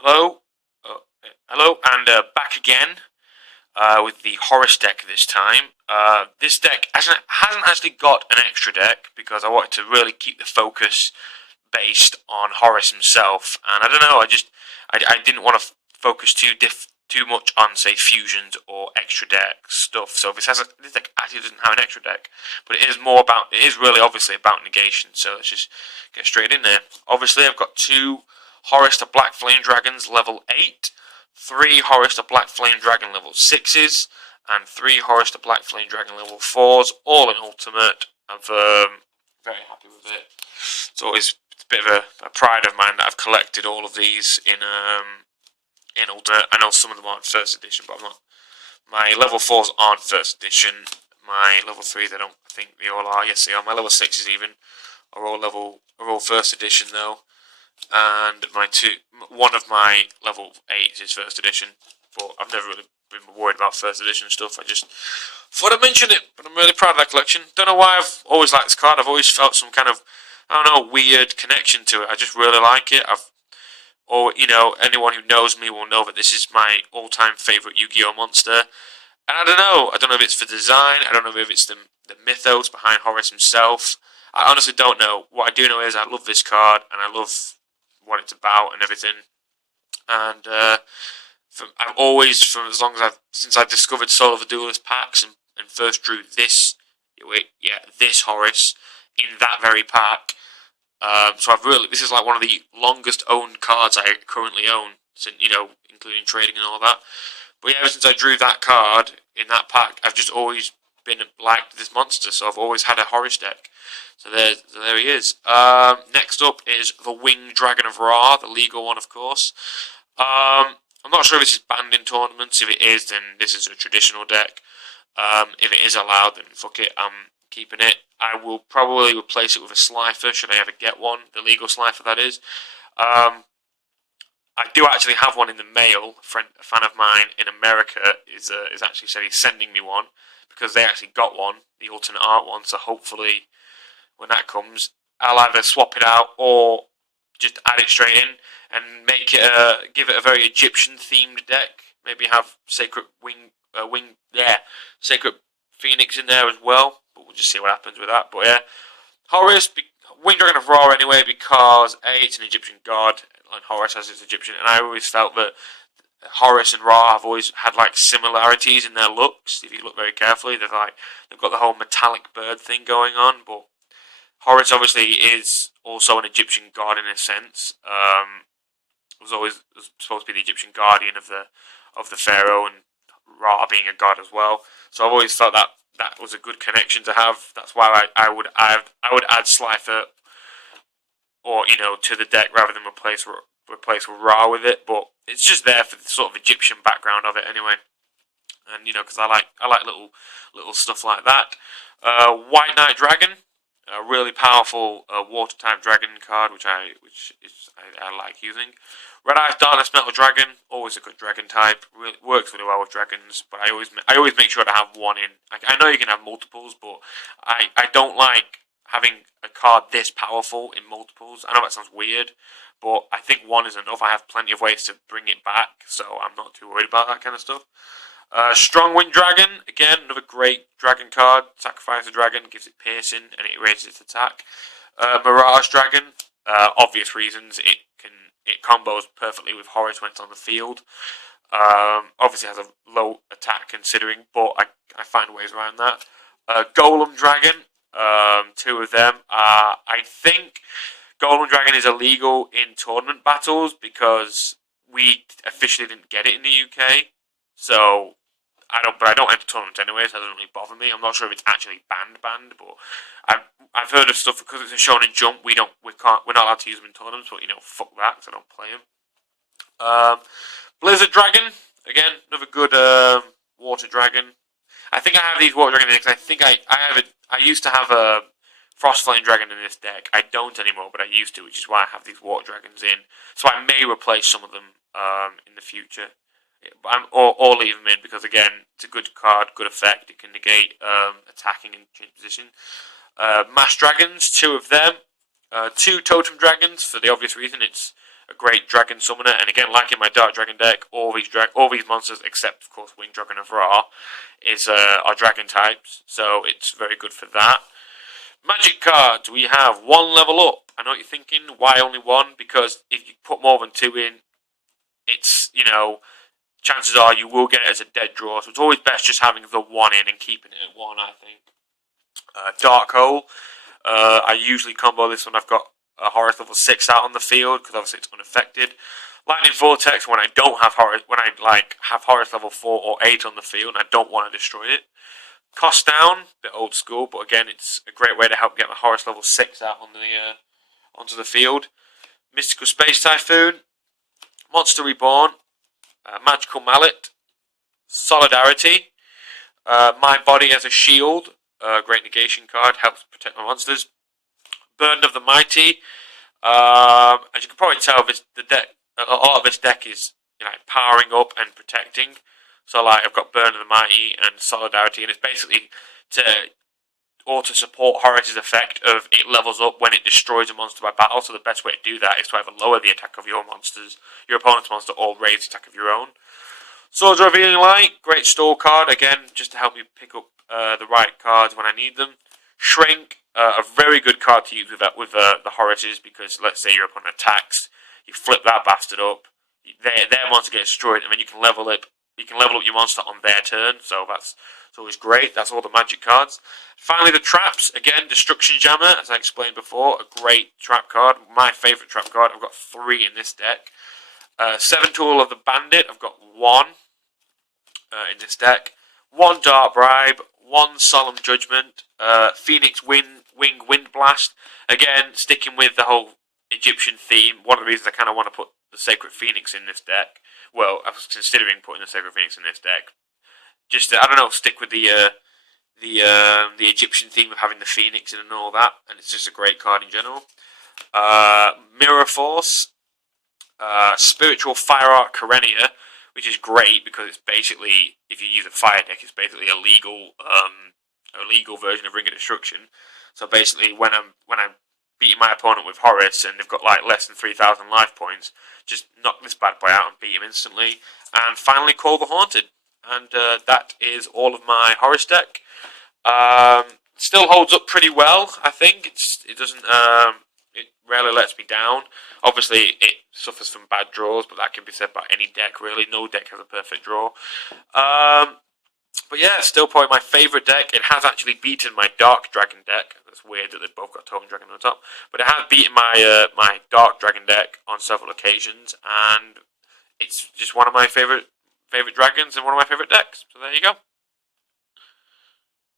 Hello, hello, and back again with the Horus deck this time. This deck hasn't actually got an extra deck because I wanted to really keep the focus based on Horus himself, and I don't know, I didn't want to focus too much on say fusions or extra deck stuff. So this deck actually doesn't have an extra deck, but it is really obviously about negation. So let's just get straight in there. Obviously, I've got two Horus to Black Flame Dragons level 8, 3 Horus to Black Flame Dragon level 6s, and 3 Horus to Black Flame Dragon level 4s, all in Ultimate. I'm very happy with it. It's a bit of a pride of mine that I've collected all of these in Ultimate. I know some of them aren't first edition, but I'm not. My level 4s aren't first edition. My level 3s, I don't think they all are. Yes, they are. My level 6s even are all first edition though. And one of my level 8s is first edition, but I've never really been worried about first edition stuff. I just thought I'd mention it, but I'm really proud of that collection. Don't know why I've always liked this card. I've always felt some kind of, I don't know, weird connection to it. I just really like it. Anyone who knows me will know that this is my all-time favourite Yu-Gi-Oh monster. And I don't know if it's for design, I don't know if it's the mythos behind Horus himself. I honestly don't know. What I do know is I love this card, and I love what it's about and everything. And I've always, since I've discovered Soul of the Duelist packs and first drew this Horus in that very pack. So this is like one of the longest owned cards I currently own, including trading and all that. But yeah, ever since I drew that card in that pack, I've just always been liked this monster. So I've always had a Horus deck. So there he is. Next up is the Winged Dragon of Ra, the legal one, of course. I'm not sure if this is banned in tournaments. If it is, then this is a traditional deck. If it is allowed, then fuck it, I'm keeping it. I will probably replace it with a Slifer, should I ever get one. The legal Slifer, that is. I do actually have one in the mail. A fan of mine in America is actually said he's sending me one because they actually got one, the alternate art one. So hopefully, when that comes, I'll either swap it out or just add it straight in and give it a very Egyptian themed deck. Maybe have Sacred Sacred Phoenix in there as well. But we'll just see what happens with that. But yeah, Horus, Winged Dragon of Ra anyway, because it's an Egyptian god, and Horus has his Egyptian, and I always felt that Horus and Ra have always had like similarities in their looks. If you look very carefully, they've got the whole metallic bird thing going on, but Horus obviously is also an Egyptian god in a sense. Was supposed to be the Egyptian guardian of the pharaoh, and Ra being a god as well. So I've always thought that was a good connection to have. That's why I would add Slifer or to the deck rather than replace Ra with it. But it's just there for the sort of Egyptian background of it anyway. And because I like little stuff like that. White Knight Dragon, a really powerful water type dragon card, which I like using. Red Eyes Darkness Metal Dragon, always a good dragon type. Really works really well with dragons, but I always make sure to have one in. I know you can have multiples, but I don't like having a card this powerful in multiples. I know that sounds weird, but I think one is enough. I have plenty of ways to bring it back, so I'm not too worried about that kind of stuff. Strongwind Dragon, again, another great dragon card. Sacrifice a dragon, gives it piercing, and it raises its attack. Mirage Dragon, obvious reasons. It combos perfectly with Horus when it's on the field. Obviously has a low attack considering, but I find ways around that. Golem Dragon, two of them. I think Golem Dragon is illegal in tournament battles because we officially didn't get it in the UK. So I don't enter tournaments anyway, so it doesn't really bother me. I'm not sure if it's actually banned, but I've heard of stuff because it's a Shonen Jump. We're not allowed to use them in tournaments, but fuck that, because I don't play them. Blizzard Dragon, again, another good water dragon. I think I have these water dragons because I think I used to have a Frostflame Dragon in this deck. I don't anymore, but I used to, which is why I have these water dragons in. So I may replace some of them in the future. Or leave them in because again, it's a good card, good effect. It can negate attacking and change position. Mass Dragons, two of them. Two Totem Dragons for the obvious reason it's a great dragon summoner. And again, like in my Dark Dragon deck, all these monsters, except of course Winged Dragon of Ra, are dragon types. So it's very good for that. Magic cards, we have 1 level up. I know what you're thinking. Why only 1? Because if you put more than 2 in, it's, chances are you will get it as a dead draw. So it's always best just having the 1 in and keeping it at 1, I think. Dark Hole. I usually combo this when I've got a Horus level 6 out on the field, because obviously it's unaffected. Lightning Vortex when I don't have Horus, when I have Horus level 4 or 8 on the field and I don't want to destroy it. Cost down, bit old school, but again it's a great way to help get my Horus level 6 out on onto the field. Mystical Space Typhoon, Monster Reborn, Magical Mallet, Solidarity, My Body as a Shield, great negation card, helps protect my monsters. Burden of the Mighty. As you can probably tell, a lot of this deck is powering up and protecting. So I've got Burden of the Mighty and Solidarity, and it's basically to support Horace's effect of it levels up when it destroys a monster by battle. So the best way to do that is to either lower the attack of your opponent's monster, or raise the attack of your own. Swords of Revealing Light, great store card, again, just to help me pick up the right cards when I need them. Shrink, a very good card to use with the Horaces, because let's say your opponent attacks, you flip that bastard up, their monster gets destroyed, and then you can level up your monster on their turn, so that's always great. That's all the magic cards. Finally, the traps, again, Destruction Jammer, as I explained before, a great trap card, my favourite trap card. I've got 3 in this deck. 7 Tool of the Bandit, I've got 1 in this deck. 1 Dark Bribe, 1 Solemn Judgment, Phoenix Wing Wind Blast. Again, sticking with the whole Egyptian theme. One of the reasons I kind of want to put the Sacred Phoenix in this deck. Well, I was considering putting the Sacred Phoenix in this deck. Just to, I don't know, stick with the Egyptian theme of having the Phoenix in and all that. And it's just a great card in general. Mirror Force, Spiritual Fire Art Karenia, which is great because it's basically, if you use a fire deck, it's basically a legal version of Ring of Destruction. So basically, when I'm beating my opponent with Horus and they've got less than 3,000 life points, just knock this bad boy out and beat him instantly. And finally, Call the Haunted, and that is all of my Horus deck. Still holds up pretty well, I think. It rarely lets me down. Obviously, it suffers from bad draws, but that can be said about any deck, really. No deck has a perfect draw. But yeah, still probably my favourite deck. It has actually beaten my Dark Dragon deck. That's weird that they've both got Token Dragon on top. But it has beaten my Dark Dragon deck on several occasions, and it's just one of my favourite dragons and one of my favourite decks. So there you go.